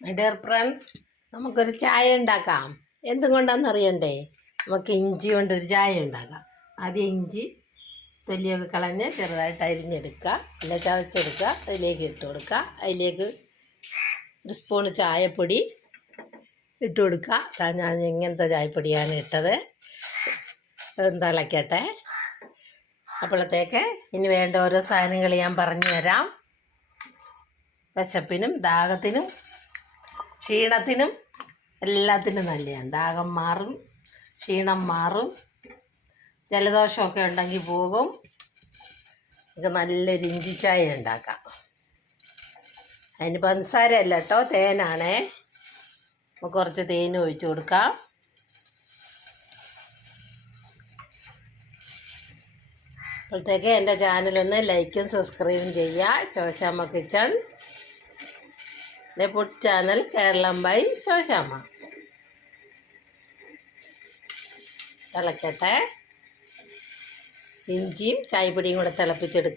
My dear friends, നമുക്കൊരു ചായ ഉണ്ടാക്കാം. എന്തും കൊണ്ടാണെന്നറിയണ്ടേ? നമുക്ക് ഇഞ്ചി കൊണ്ടൊരു ചായ ഉണ്ടാക്കാം. ആദ്യം ഇഞ്ചി തൊലിയൊക്കെ കളഞ്ഞ് ചെറുതായിട്ട് അരിഞ്ഞെടുക്കുക, അല്ല ചതച്ചെടുക്കുക. അതിലേക്ക് ഇട്ട് കൊടുക്കുക. അതിലേക്ക് ഒരു സ്പൂണ് ചായപ്പൊടി ഇട്ട് കൊടുക്കുക. ഞാൻ ഇങ്ങനത്തെ ചായപ്പൊടിയാണ് ഇട്ടത്. തിളയ്ക്കട്ടെ. അപ്പോഴത്തേക്ക് ഇനി വേണ്ട ഓരോ സാധനങ്ങൾ ഞാൻ പറഞ്ഞു തരാം. വിശപ്പിനും ദാഹത്തിനും ക്ഷീണത്തിനും എല്ലാത്തിനും നല്ലതാണ്. ദാഹം മാറും, ക്ഷീണം മാറും, ജലദോഷമൊക്കെ ഉണ്ടെങ്കിൽ പോകും. നമുക്ക് നല്ലൊരു ഇഞ്ചി ചായ ഉണ്ടാക്കാം. അതിന് പഞ്ചസാര അല്ല കേട്ടോ, തേനാണേ. നമുക്ക് കുറച്ച് തേൻ ഒഴിച്ച് കൊടുക്കാം. അപ്പോഴത്തേക്ക് എൻ്റെ ചാനലൊന്ന് ലൈക്കും സബ്സ്ക്രൈബും ചെയ്യുക. Soshamma kitchen, food channel Keralam by Soshamma. തിളക്കട്ടെ. ഇഞ്ചിയും ചായപ്പൊടിയും കൂടെ തിളപ്പിച്ചെടുക്കുക.